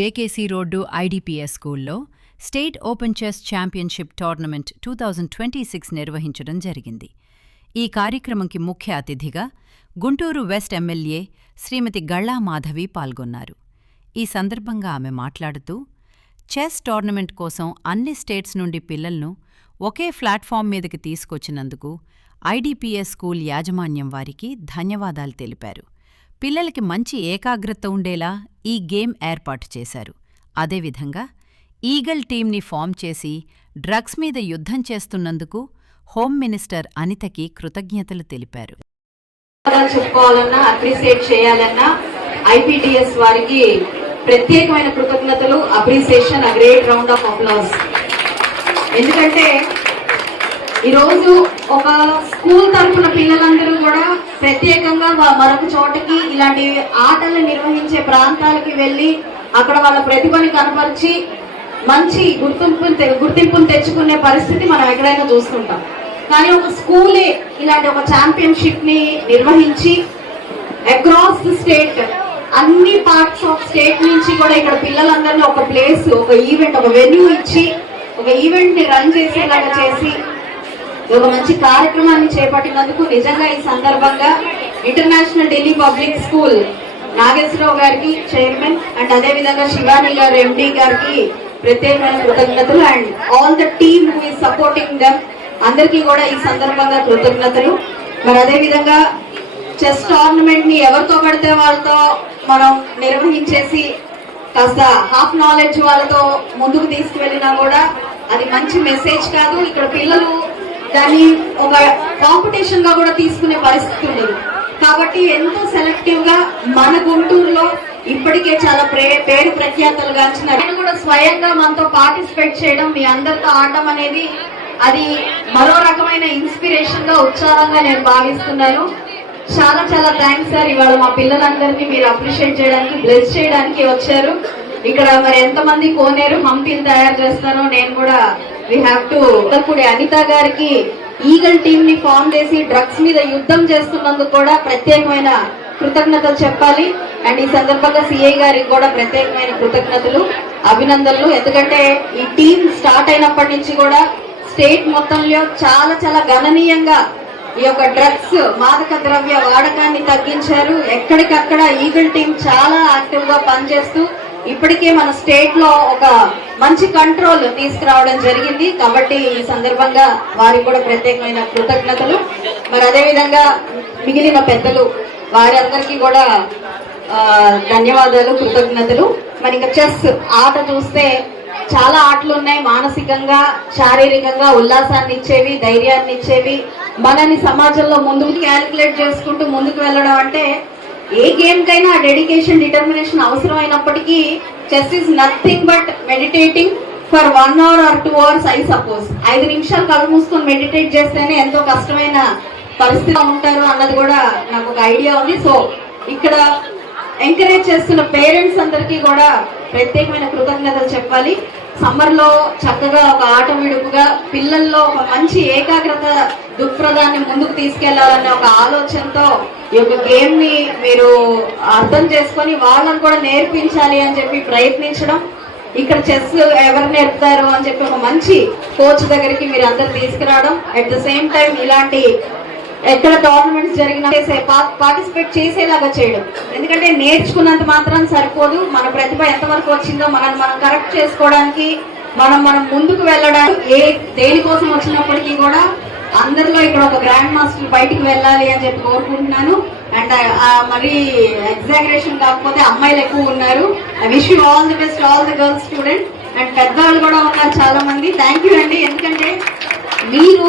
JKC road IDPS స్కూల్లో state open chess championship tournament 2026 నిర్వహించడం జరిగింది. ఈ కార్యక్రమంకి ముఖ్య అతిథిగా గుంటూరు వెస్ట్ ఎమ్మెల్యే శ్రీమతి గళ్ళా మాధవి పాల్గొన్నారు. ఈ సందర్భంగా ఆమె మాట్లాడుతూ, చెస్ టోర్నమెంట్ కోసం అన్ని స్టేట్స్ నుండి పిల్లలను ఒకే ప్లాట్ఫామ్ మీదకి తీసుకొచ్చినందుకు ఐడిపిఎస్ స్కూల్ యాజమాన్యం వారికి ధన్యవాదాలు తెలిపారు. పిల్లలకి మంచి ఏకాగ్రత ఉండేలా ఈ గేమ్ ఏర్పాటు చేశారు. అదేవిధంగా ఈగల్ టీంని ఫామ్ చేసి డ్రగ్స్ మీద యుద్ధం చేస్తున్నందుకు హోమ్ మినిస్టర్ అనితకి కృతజ్ఞతలు తెలిపారు. చెప్పుకోవాలన్నా, అప్రిసియేట్ చేయాలన్నా ఐపీడీఎస్ వారికి ప్రత్యేకమైన కృతజ్ఞతలు, appreciation, a great round of applause. ఎందుకంటే ఈరోజు ఒక స్కూల్ తరఫున పిల్లలందరూ కూడా ప్రత్యేకంగా మరొక చోటకి ఇలాంటి ఆటలు నిర్వహించే ప్రాంతాలకి వెళ్లి అక్కడ వాళ్ళ ప్రతిభని కనపరిచి మంచి గుర్తింపును తెచ్చుకునే పరిస్థితి మనం ఎక్కడైనా చూస్తుంటాం. కానీ ఒక స్కూలే ఇలాంటి ఒక ఛాంపియన్షిప్ ని నిర్వహించి అక్రాస్ ది స్టేట్, అన్ని పార్ట్స్ ఆఫ్ స్టేట్ నుంచి కూడా ఇక్కడ పిల్లలందరినీ ఒక ప్లేస్, ఒక ఈవెంట్, ఒక వెన్యూ ఇచ్చి ఒక ఈవెంట్ ని రన్ చేసేలాగా చేసి ఒక మంచి కార్యక్రమాన్ని చేపట్టినందుకు నిజంగా ఈ సందర్భంగా international Delhi public school Nageswararao గారికి చైర్మన్ అండ్ అదేవిధంగా శివాని గారు ఎండి గారికి ప్రత్యేకమైన కృతజ్ఞతలు and all the team who is supporting them అందరికీ కూడా ఈ సందర్భంగా కృతజ్ఞతలు. మరి అదేవిధంగా చెస్ టోర్నమెంట్ ని ఎవరితో పడితే వాళ్ళతో మనం నిర్వహించేసి కాస్త హాఫ్ నాలెడ్జ్ వాళ్ళతో ముందుకు తీసుకువెళ్ళినా కూడా అది మంచి మెసేజ్ కాదు. ఇక్కడ పిల్లలు దాన్ని ఒక కాంపిటీషన్ గా కూడా తీసుకునే పరిస్థితి ఉండదు. కాబట్టి ఎంతో సెలెక్టివ్ గా మన గుంటూరులో ఇప్పటికే చాలా పేరు ప్రఖ్యాతలు గాంచిన ఆయన కూడా స్వయంగా మనతో పార్టిసిపేట్ చేయడం, మీ అందరితో ఆడడం అనేది అది మరో రకమైన ఇన్స్పిరేషన్ గా, ఉత్సాహంగా నేను భావిస్తున్నాను. చాలా చాలా థ్యాంక్స్ సార్. ఇవాళ మా పిల్లలందరినీ మీరు అప్రిషియేట్ చేయడానికి, బ్లెస్ చేయడానికి వచ్చారు. ఇక్కడ మరి ఎంతమంది కోనేరు హంపీలు తయారు చేస్తారో నేను కూడా వి హ్యావ్ టు. అనిత గారికి ఈగల్ టీమ్ ని ఫామ్ చేసి డ్రగ్స్ మీద యుద్ధం చేస్తున్నందుకు కూడా ప్రత్యేకమైన కృతజ్ఞతలు చెప్పాలి. అండ్ ఈ సందర్భంగా సిఐ గారికి కూడా ప్రత్యేకమైన కృతజ్ఞతలు, అభినందనలు. ఎందుకంటే ఈ టీం స్టార్ట్ అయినప్పటి నుంచి కూడా స్టేట్ మొత్తంలో చాలా చాలా గణనీయంగా ఈ యొక్క డ్రగ్స్, మాదక ద్రవ్య వాడకాన్ని తగ్గించారు. ఎక్కడికక్కడ ఈగల్ టీం చాలా యాక్టివ్ గా పనిచేస్తూ ఇప్పటికే మన స్టేట్ లో ఒక మంచి కంట్రోల్ తీసుకురావడం జరిగింది. కాబట్టి ఈ సందర్భంగా వారికి కూడా ప్రత్యేకమైన కృతజ్ఞతలు. మరి అదేవిధంగా మిగిలిన పెద్దలు వారందరికీ కూడా ధన్యవాదాలు, కృతజ్ఞతలు. మరి ఇంకా చెస్ ఆట చూస్తే చాలా ఆటలు ఉన్నాయి. మానసికంగా, శారీరకంగా ఉల్లాసాన్ని ఇచ్చేవి, ధైర్యాన్ని ఇచ్చేవి, మనని సమాజంలో ముందుకు క్యాలిక్యులేట్ చేసుకుంటూ ముందుకు వెళ్ళడం. అంటే ఏ గేమ్ కైనా డెడికేషన్, డిటర్మినేషన్ అవసరం అయినప్పటికీ chess is nothing but meditating for 1 hour or 2 hours I suppose. 5 నిమిషాలు కళ్ళు మూసుకొని మెడిటేట్ చేస్తేనే ఎంతో కష్టమైన పరిస్థితిలో ఉంటారు అన్నది కూడా నాకు ఒక ఐడియా ఉంది. సో ఇక్కడ ఎంకరేజ్ చేస్తున్న పేరెంట్స్ అందరికీ కూడా ప్రత్యేకమైన కృతజ్ఞతలు చెప్పాలి. సమ్మర్ లో చక్కగా ఒక ఆట విడుపుగా పిల్లల్లో ఒక మంచి ఏకాగ్రత దృక్పథాన్ని ముందుకు తీసుకెళ్లాలనే ఒక ఆలోచనతో ఈ యొక్క గేమ్ ని మీరు అర్థం చేసుకొని వాళ్ళని కూడా నేర్పించాలి అని చెప్పి ప్రయత్నించడం, ఇక్కడ చెస్ ఎవరు నేర్పుతారు అని చెప్పి ఒక మంచి కోచ్ దగ్గరికి మీరు అందరు తీసుకురావడం, అట్ ద సేమ్ టైం ఇలాంటి ఎక్కడ టోర్నమెంట్స్ జరిగినా పార్టిసిపేట్ చేసేలాగా చేయడం. ఎందుకంటే నేర్చుకున్నంత మాత్రం సరిపోదు, మన ప్రతిభ ఎంతవరకు వచ్చిందో మనం కరెక్ట్ చేసుకోవడానికి, మనం ముందుకు వెళ్ళడానికి, దేనికోసం వచ్చినప్పటికీ కూడా అందరిలో ఇక్కడ ఒక గ్రాండ్ మాస్టర్ బయటికి వెళ్ళాలి అని చెప్పి కోరుకుంటున్నాను. అండ్ మరి ఎగ్జాగరేషన్ కాకపోతే అమ్మాయిలు ఎక్కువ ఉన్నారు. I wish you all the best, all the girls student. And పెద్దవాళ్ళు కూడా ఉన్నారు చాలా మంది. థ్యాంక్ యూ అండి. ఎందుకంటే మీరు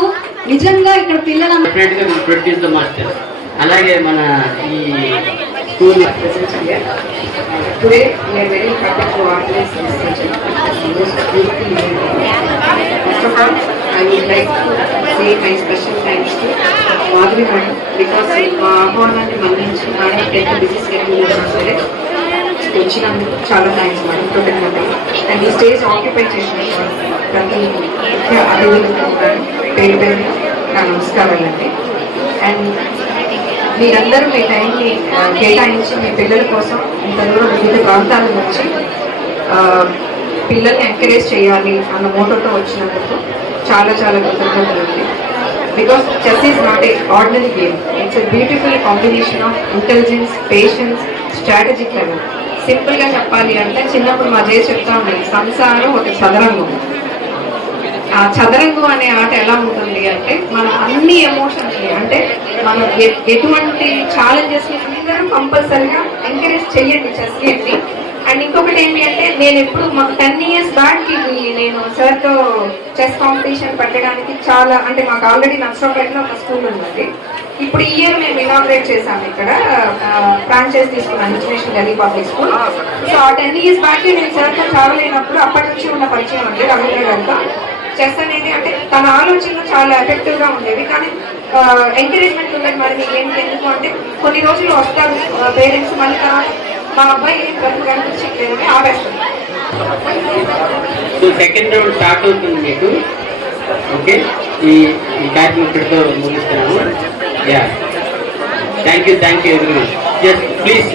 నిజంగా ఇక్కడ పిల్లలందరూ అలాగే మన ఈ school Today we are very happy to organize this session. Most beautiful event. First of all, I would like to say my special thanks to Madhuri Madam because మా ఆహ్వానాన్ని మన్నించి మేడం ఎంత బిజీ స్కెడ్యూల్ ఉన్నా సరే వచ్చినందుకు చాలా thanks madam, కృతజ్ఞతలు. And ఈ స్టేజ్ ఆక్యుపై చేసిన ప్రతి ముఖ్య అతిథులకు పేరు పేరు నా నమస్కారాలండి. అండ్ మీరందరూ మీ టైంని కేటాయించి మీ పిల్లల కోసం ఇంత దూరం వివిధ ప్రాంతాల నుంచి పిల్లల్ని ఎంకరేజ్ చేయాలి అన్న మోటోతో వచ్చినందుకు చాలా చాలా కృతజ్ఞతలు. Because chess is not a ordinary game, it's a beautiful combination of intelligence, patience, strategic level. సింపుల్గా చెప్పాలి అంటే చిన్నప్పుడు మా జయ చెప్తా ఉండేది, సంసారం ఒక చదరంగం. ఆ చదరంగం అనే ఆట ఎలా ఉంటుంది అంటే మన అన్ని ఎమోషన్స్ అంటే మనం ఎటువంటి ఛాలెంజెస్ ని అందరూ కంపల్సరీగా ఎంకరేజ్ చెయ్యండి చెస్ గేమ్ ని. అండ్ ఇంకొకటి ఏంటి అంటే నేను ఎప్పుడు మాకు 10 years బ్యాక్ నేను సార్తో చెస్ కాంపిటీషన్ పెట్టడానికి చాలా అంటే మాకు ఆల్రెడీ నర్సరావుపేటలో ఒక స్కూల్ ఉంది. ఇప్పుడు ఈ ఇయర్ మేము ఇనాగ్రేట్ చేశాము ఇక్కడ ఫ్రాంచైజ్ తీసుకున్నాను international Delhi public school. So ఆ 10 years బ్యాక్ నేను సార్తో ట్రావెల్ అయినప్పుడు అప్పటి నుంచి ఉన్న పరిచయం ఉంది రవీంద్ర గారితో. చెస్ అనేది అంటే తన ఆలోచనలు చాలా ఎఫెక్టివ్ గా ఉండేవి, కానీ ఎంకరేజ్మెంట్ ఉండదు. మరి మీకు ఏంటి ఎందుకు అంటే కొన్ని రోజులు వస్తారు పేరెంట్స్, మళ్ళీ తర్వాత మా అబ్బాయి బ్రతుకు కనిపించట్లేదు అని ఆవేస్తారు. సో సెకండ్ రౌండ్ స్టార్ట్ అవుతుంది మీకు. ఓకే, ఈ కార్యక్రమం ఇక్కడితో ముగిస్తున్నాము. Yeah, thank you everyone. Just please